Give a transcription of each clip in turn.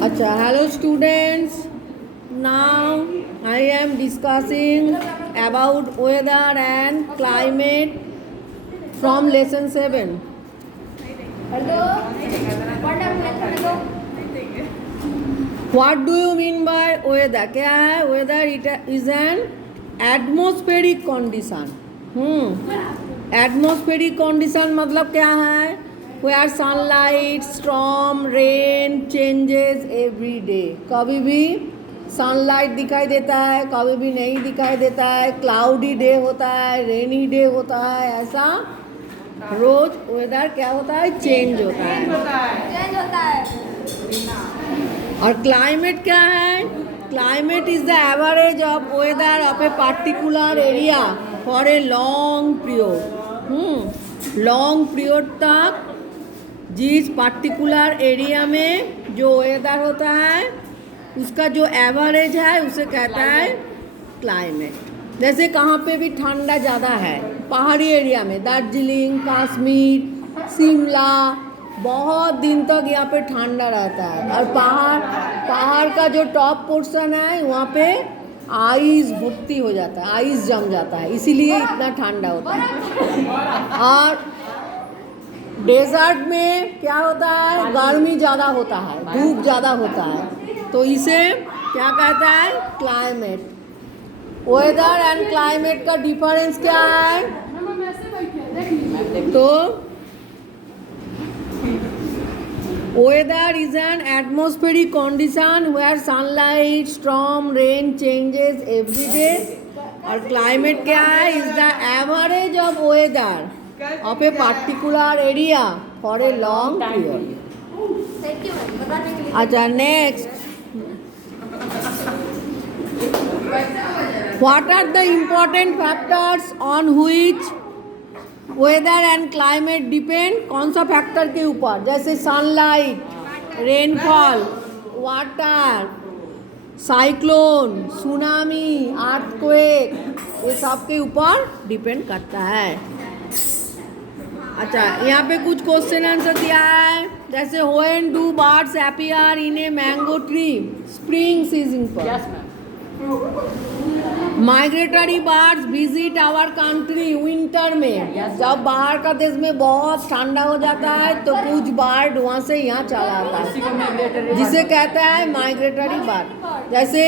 Acha, hello students. Now I am discussing about weather and climate from lesson 7. What do you mean by weather? क्या है weather? It is an atmospheric condition. Atmospheric condition मतलब क्या है? Where sunlight, storm, rain changes every day. कभी भी sunlight दिखाई देता है, कभी भी नहीं दिखाई देता है, क्लाउडी डे होता है, रेनी डे होता है, ऐसा रोज वेदर क्या होता है, चेंज होता है। और क्लाइमेट क्या है? Climate is the average of weather of a particular area for a long period. Long period तक जिस पर्टिकुलर एरिया में जो वेदर होता है उसका जो एवरेज है उसे कहता है क्लाइमेट। जैसे कहाँ पे भी ठंडा ज़्यादा है, पहाड़ी एरिया में दार्जिलिंग, कश्मीर, शिमला, बहुत दिन तक यहाँ पे ठंडा रहता है। और पहाड़ का जो टॉप पोर्शन है वहाँ पे आइस भर्ती हो जाता है, आइस जम जाता है, इसीलिए इतना ठंडा होता है। और डेजर्ट में क्या होता है, गर्मी ज़्यादा होता है, धूप ज़्यादा होता है, तो इसे क्या कहता है, क्लाइमेट। वेदर एंड क्लाइमेट का डिफरेंस क्या है? तो weather is an atmospheric condition where sunlight, storm, rain changes every day. और क्लाइमेट क्या है? Is the average of weather of a particular area for a long period. अच्छा, next. What are the important factors on which weather and climate depend? कौन सा factor के ऊपर? जैसे sunlight, rainfall, water, cyclone, tsunami, earthquake, ये सब के ऊपर डिपेंड करता है। अच्छा, यहाँ पे कुछ क्वेश्चन आंसर दिया है। जैसे when do birds appear in a mango tree? Spring season पर। Migratory birds visit our country winter में। जब बाहर का देश में बहुत ठंडा हो जाता है तो कुछ बर्ड वहाँ से यहाँ चला आता है, जिसे कहता है माइग्रेटरी बर्ड। जैसे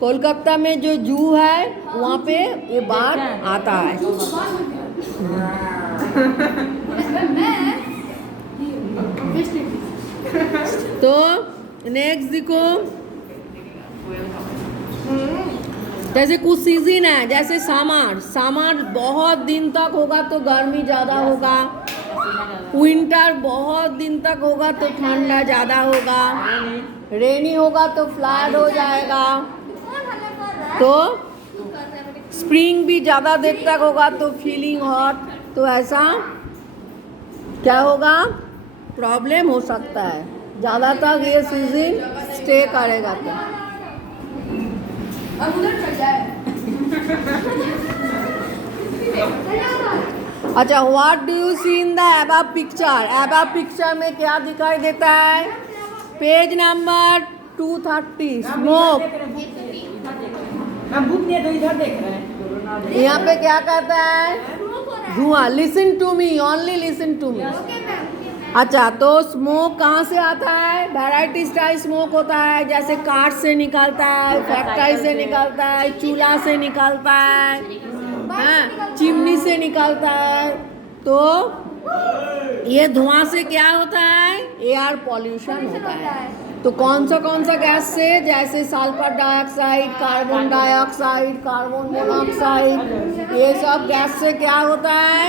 कोलकाता में जो जू है वहाँ पे ये बर्ड आता है। तो नेक्स्ट देखो, जैसे कुछ सीजन है, जैसे समर बहुत दिन तक होगा तो गर्मी ज़्यादा होगा, विंटर बहुत दिन तक होगा तो ठंडा ज़्यादा होगा, रेनी होगा तो फ्लड हो जाएगा, तो स्प्रिंग भी ज़्यादा देर तक होगा तो फीलिंग हॉट, तो ऐसा क्या होगा, प्रॉब्लम हो सकता है। ज़्यादा तक ये सीजन स्टे करेगा तो। अच्छा, what do you see in the above picture? Above picture में क्या दिखाई देता है? Page number 230, smoke. यहाँ पे क्या कहता है? धुआं। Listen to me, only listen to me. अच्छा, तो स्मोक कहाँ से आता है? वैरायटी स्टाइल स्मोक होता है, जैसे कार से निकलता है, फैक्ट्री से निकलता है, चूल्हा से निकलता है, हाँ, चिमनी से निकलता है। तो ये धुआं से क्या होता है? एयर पॉल्यूशन होता है। तो कौन सा गैस से? जैसे sulphur dioxide, carbon dioxide, carbon monoxide, ये सब गैस से क्या होता है?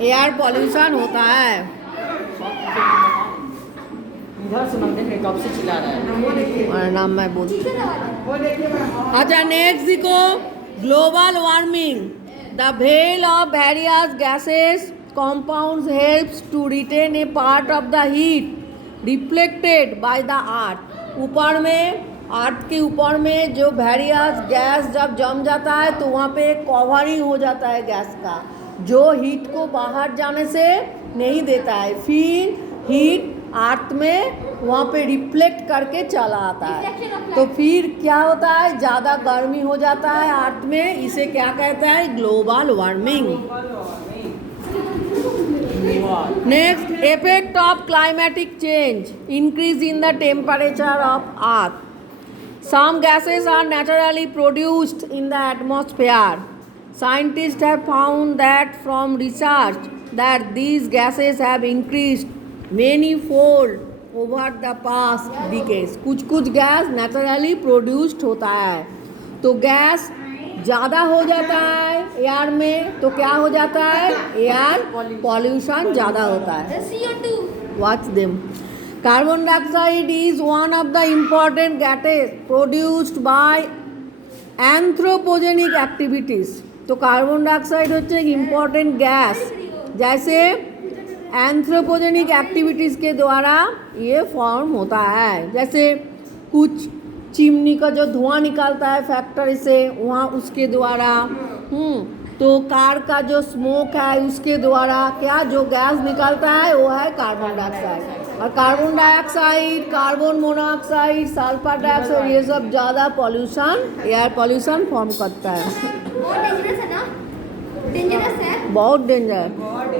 एयर पॉल्यूशन होता है। इधर से कब से चिल्ला रहा है? और नाम मैं बोल। अच्छा, नेक्स्ट देखो, ग्लोबल वार्मिंग। द भेल of various gases compounds helps to retain a part of the heat reflected by the earth। ऊपर में, अर्थ के ऊपर में जो वेरियस गैस जब जम जाता है तो वहाँ पे एक कवरिंग हो जाता है गैस का, जो हीट को बाहर जाने से नहीं देता है। फिर हीट अर्थ में वहाँ पे रिफ्लेक्ट करके चला आता है। तो फिर क्या होता है, ज़्यादा गर्मी हो जाता है अर्थ में, इसे क्या कहता है, global warming. Next, effect of climatic change, increase in the temperature of earth. Some gases are naturally produced in the atmosphere. Scientists have found that from research that these gases have increased many-fold over the past decades. कुछ gas naturally produced होता है, तो gas ज़्यादा हो जाता है air में, तो क्या हो जाता है, एयर पॉल्यूशन ज़्यादा होता है। Watch them. Carbon dioxide is one of the important gases produced by anthropogenic activities. तो कार्बन डाइऑक्साइड होচ্ছে एक इम्पॉर्टेंट गैस, जैसे एंथ्रोपोजेनिक एक्टिविटीज़ के द्वारा ये फॉर्म होता है। जैसे कुछ चिमनी का जो धुआं निकलता है फैक्ट्री से, वहाँ उसके द्वारा, तो कार का जो स्मोक है उसके द्वारा क्या जो गैस निकलता है वो है कार्बन डाइऑक्साइड। और carbon dioxide, carbon monoxide, sulphur dioxide, ये सब ज़्यादा पॉल्यूशन, एयर पॉल्यूशन फॉर्म करता है। बहुत डेंजरस है ना, डेंजरस है, बहुत danger.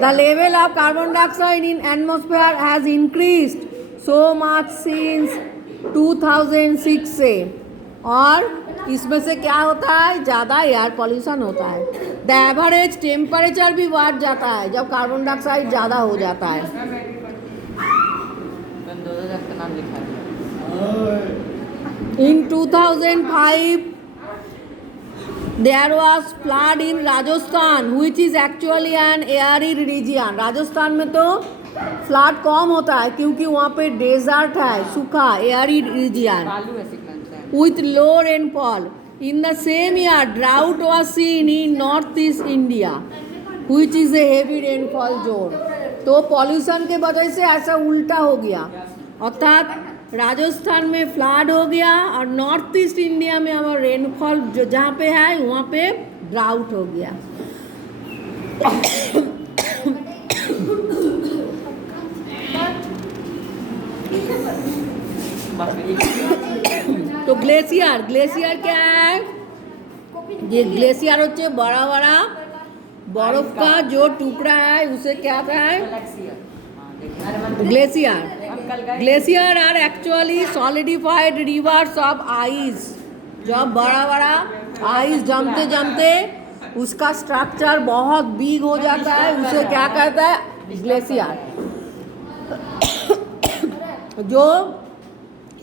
The level of carbon dioxide in atmosphere has increased so much since 2006 से, और इसमें से क्या होता है, ज़्यादा एयर पॉल्यूशन होता है। द एवरेज टेम्परेचर भी बढ़ जाता है जब कार्बन डाइऑक्साइड ज़्यादा हो जाता है। नाम लिखा है। In 2005 there was flood in Rajasthan which is actually an arid region. Rajasthan में तो फ्लड कम होता है क्योंकि वहाँ पे डेजर्ट है, सूखा arid region with low rainfall. In the same year drought was seen in northeast India which is a heavy rainfall zone. तो पॉल्यूशन के वजह से ऐसा उल्टा हो गया, अर्थात राजस्थान में फ्लड हो गया और नॉर्थ ईस्ट इंडिया में हमारा रेनफॉल जो जहाँ पे है वहाँ पे ड्राउट हो गया। तो ग्लेशियर, ग्लेशियर क्या है, ये ग्लेशियर होते बड़ा बड़ा बर्फ का जो टुकड़ा है उसे क्या है, glacier. Glacier are actually solidified rivers of ice. जब बड़ा बड़ा आइस जमते जमते उसका स्ट्रक्चर बहुत बिग हो जाता है, उसे क्या कहता है, ग्लेशियर। जो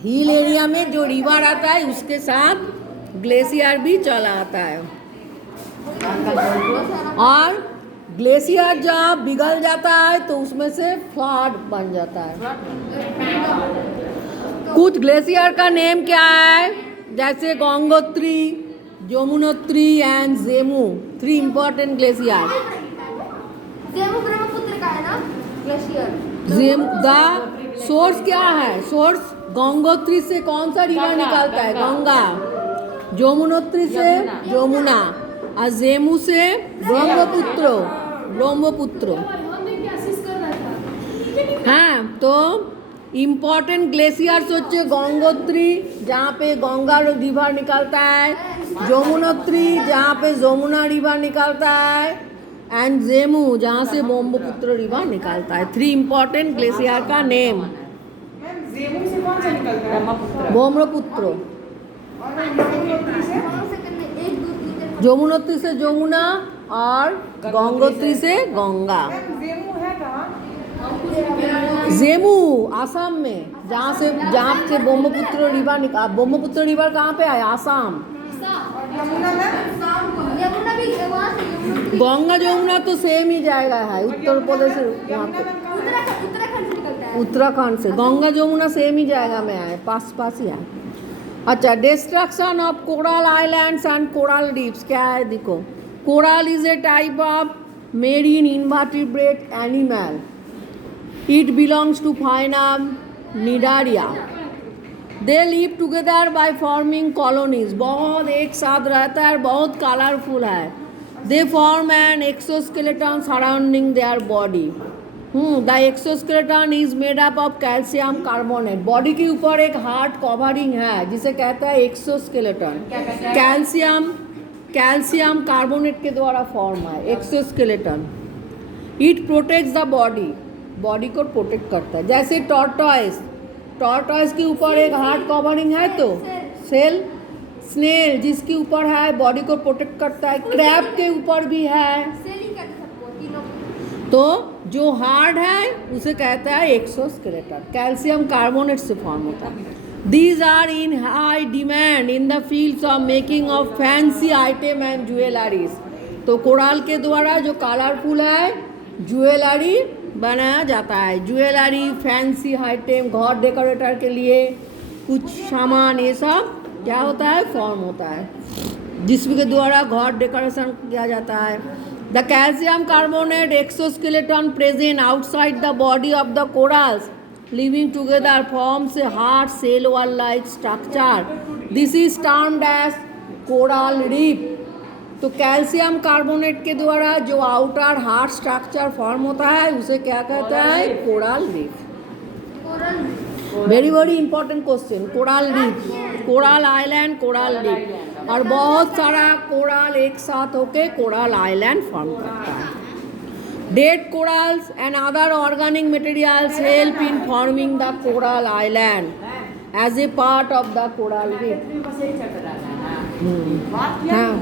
हिल एरिया में जो रिवर आता है उसके साथ ग्लेशियर भी चला आता है, और ग्लेशियर जब पिघल जाता है तो उसमें से फ्लड बन जाता है। कुछ ग्लेशियर का नेम क्या है, जैसे Gangotri, Yamunotri and Zemu, 3 important glacier. Zemu Brahmaputra का है ना ग्लेशियर। जेमू द सोर्स क्या है, सोर्स गंगोत्री से कौन सा रिवर निकलता है, गंगा। यमुनोत्री से यमुना, और जेमू से ब्रह्मपुत्र, ब्रह्मपुत्र। हाँ, तो इम्पोर्टेंट ग्लेशियर्स होते गंगोत्री जहाँ पे गंगा रिवर निकलता है, यमुनोत्री जहाँ पे यमुना रिवर निकलता है, एंड जेमू जहाँ से ब्रह्मपुत्र रिवर निकलता है। 3 इम्पोर्टेंट ग्लेशियर का नेम। जेमू से कौन सा निकलता है, ब्रह्मपुत्र। यमुनोत्री से यमुना और गंगोत्री से गंगा। जेमू है कहाँ, जेमू आसाम में, जहाँ से ब्रह्मपुत्र रिवर निकला। ब्रह्मपुत्र रिवर कहाँ पे है, आसाम। यमुना भी वहाँ से गंगा यमुना तो सेम ही जाएगा है, उत्तर प्रदेश वहाँ पे, उत्तराखंड से निकलता है। उत्तराखंड से गंगा यमुना सेम ही जाएगा में है, पास पास ही है। अच्छा, destruction of coral islands and coral reefs क्या है, देखो। Coral is a type of marine invertebrate animal. It belongs to phylum Cnidaria. They live together by forming colonies, बहुत एक साथ रहता है, बहुत कलरफुल है। They form an exoskeleton surrounding their body. The exoskeleton is made up of calcium carbonate. Body के ऊपर एक हार्ड कवरिंग है जिसे कहता है एक्सोस्केलेटन। कैल्शियम कार्बोनेट के द्वारा फॉर्म है exoskeleton. It protects the body, body को प्रोटेक्ट करता है। जैसे टॉर्टॉइस के ऊपर एक हार्ड कवरिंग है तो सेल। स्नेल जिसके ऊपर है बॉडी को प्रोटेक्ट करता है। क्रैब के ऊपर भी है। सेलिंग करते सबको तीनों को। तो जो हार्ड है उसे कहता है एक्सोस्केलेटन। कैल्शियम कार्बोनेट से फॉर्म होता है। These are in high demand in the fields of making of fancy item and jewelleries. तो कोराल के द्वारा जो कलरफुल है ज्वेलरी बनाया जाता है। ज्वेलरी, फैंसी आइटम, घर डेकोरेटर के लिए कुछ सामान, ये सब क्या होता है, फॉर्म होता है, जिसके द्वारा घर डेकोरेशन किया जाता है। The calcium carbonate exoskeleton present outside the body of the corals living together forms a hard shell wall like structure. This is termed as coral reef. तो कैल्शियम कार्बोनेट के द्वारा जो आउटर हार्ड स्ट्रक्चर फॉर्म होता है उसे क्या कहता है, coral reef. Very very important question. Coral reef, coral island, coral reef, और बहुत सारा कोरल एक साथ होके कोरल आइलैंड फॉर्म करता है। Dead corals and other organic materials help in forming the coral island as a part of the coral reef. बस यही चल रहा है ना। हाँ